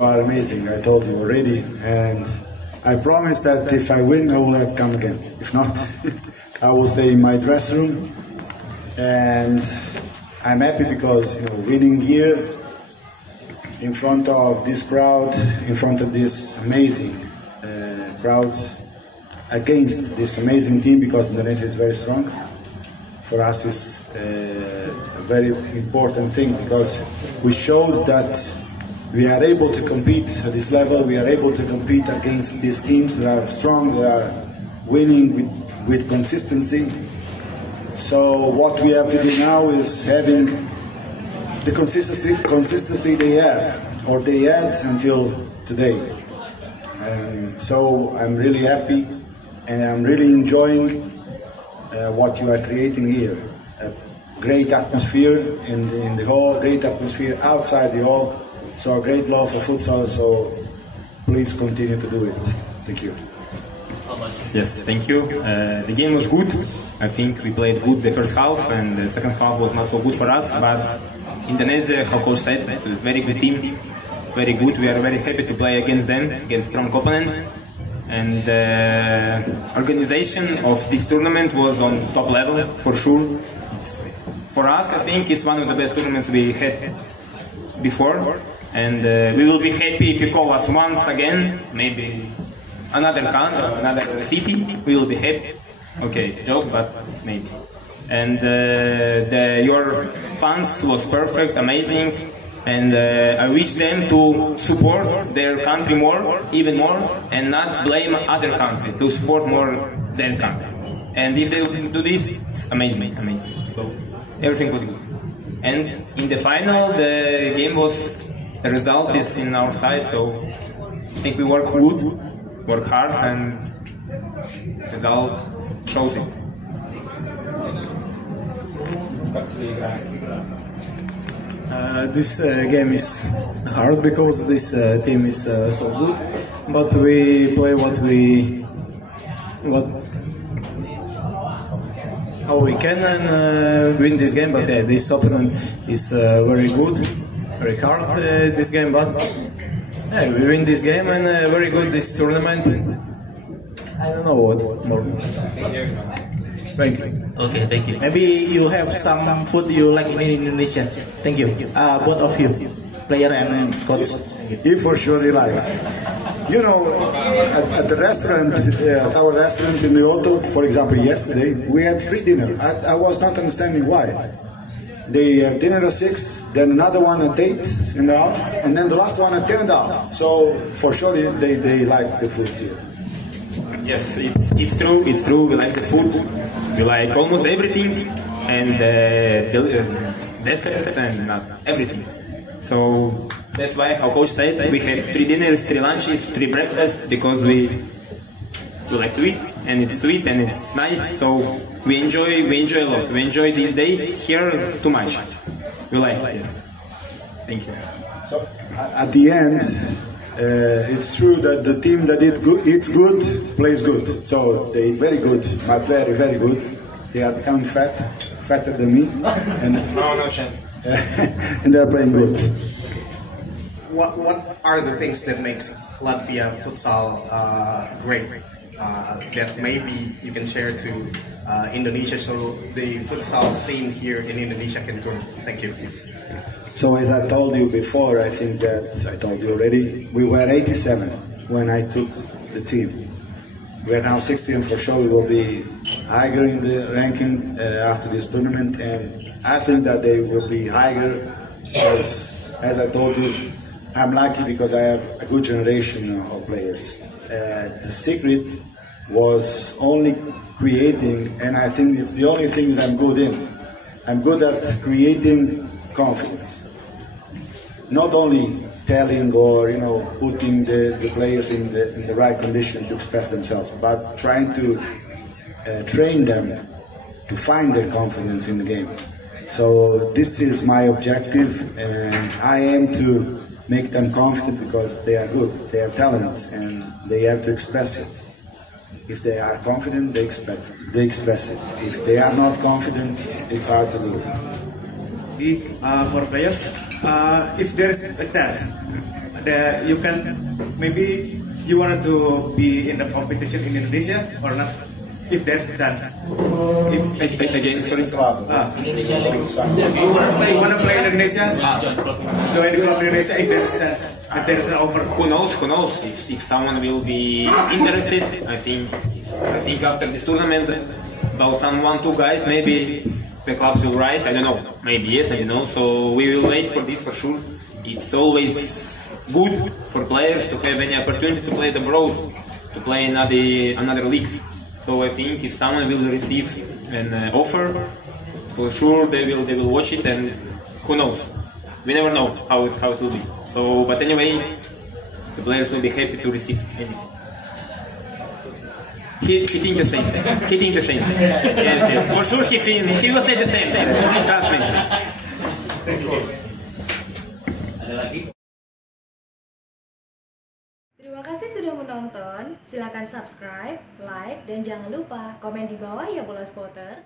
are amazing, I told you already, and I promise that if I win, I will have come again. If not, I will stay in my dressing room, and I'm happy because winning here in front of this crowd, in front of this amazing crowd, against this amazing team, because Indonesia is very strong. For us, it's a very important thing because we showed that we are able to compete at this level. We are able to compete against these teams that are strong, that are winning with consistency. So what we have to do now is having the consistency they have, or they had until today. And so I'm really happy, and I'm really enjoying what you are creating here. A great atmosphere in the hall, great atmosphere outside the hall. So a great love for futsal, so please continue to do it. Thank you. Yes, thank you. The game was good. I think we played good the first half, and the second half was not so good for us, but Indonesia, how coach said, it's a very good team, very good. We are very happy to play against them, against strong opponents. And the organization of this tournament was on top level, for sure. For us, I think it's one of the best tournaments we had before. And we will be happy if you call us once again, maybe another country, another city. We will be happy. Okay, it's a joke, but maybe. And your fans was perfect, amazing. And I wish them to support their country more, even more, and not blame other country, to support more their country. And if they do this, it's amazing, amazing. So everything was good. And in the final, the game was, the result is in our side, so I think we work good, work hard, and the result shows it. This game is hard because this team is so good, but we play how we can and win this game. But yeah, this opponent is very good, very hard this game. But yeah, we win this game and very good this tournament. I don't know what more. Thank you. Okay, thank you. Maybe you have some food you like in Indonesia. Thank you. Both of you, player and coach. He for sure he likes. At the restaurant, at our restaurant in the hotel, for example, yesterday, we had free dinner. I was not understanding why. They have dinner at 6, then another one at 8:30, and then the last one at 10:30. So for sure they like the food here. Yes, it's true. It's true. We like the food. We like almost everything, and desserts and not everything. So that's why, how coach said, we have 3 dinners, 3 lunches, 3 breakfasts, because we like to eat, and it's sweet and it's nice. So we enjoy a lot. We enjoy these days here too much. We like it. Yes. Thank you. So at the end, it's true that the team that eats good plays good. So they eat very good, but very, very good. They are becoming fatter than me, and no chance. And they are playing good. What are the things that makes Latvia futsal great? That maybe you can share to Indonesia, so the futsal scene here in Indonesia can grow. Thank you. So as I told you before, I think that I told you already, we were 87 when I took the team. We are now 60, and for sure we will be higher in the ranking after this tournament, and I think that they will be higher because, as I told you, I'm lucky because I have a good generation of players. The secret was only creating, and I think it's the only thing that I'm good in. I'm good at creating confidence. Not only telling or putting the players in the right condition to express themselves, but trying to train them to find their confidence in the game. So this is my objective, and I aim to make them confident because they are good, they have talent, and they have to express it. If they are confident, they express it. If they are not confident, it's hard to do it. For players, if there is a chance, you can maybe you wanted to be in the competition in Indonesia or not? If there's a chance. Again, sorry. Indonesia League. You want to play in Indonesia? Join the club in Indonesia if there's a chance. If there's an offer. Who knows? Who knows? If someone will be interested, I think after this tournament, about some 1-2 guys, maybe the clubs will write. I don't know. Maybe yes, maybe no. So we will wait for this for sure. It's always good for players to have any opportunity to play abroad, to play in another leagues. So I think if someone will receive an offer, for sure they will watch it, and who knows? We never know how it will be. So, but anyway, the players will be happy to receive anything. He think the same. He think the same. Yes. For sure he will say the same. Trust me. Thank you. Ada lagi? Terima kasih sudah menonton. Silakan subscribe, like, dan jangan lupa komen di bawah ya bola spotter.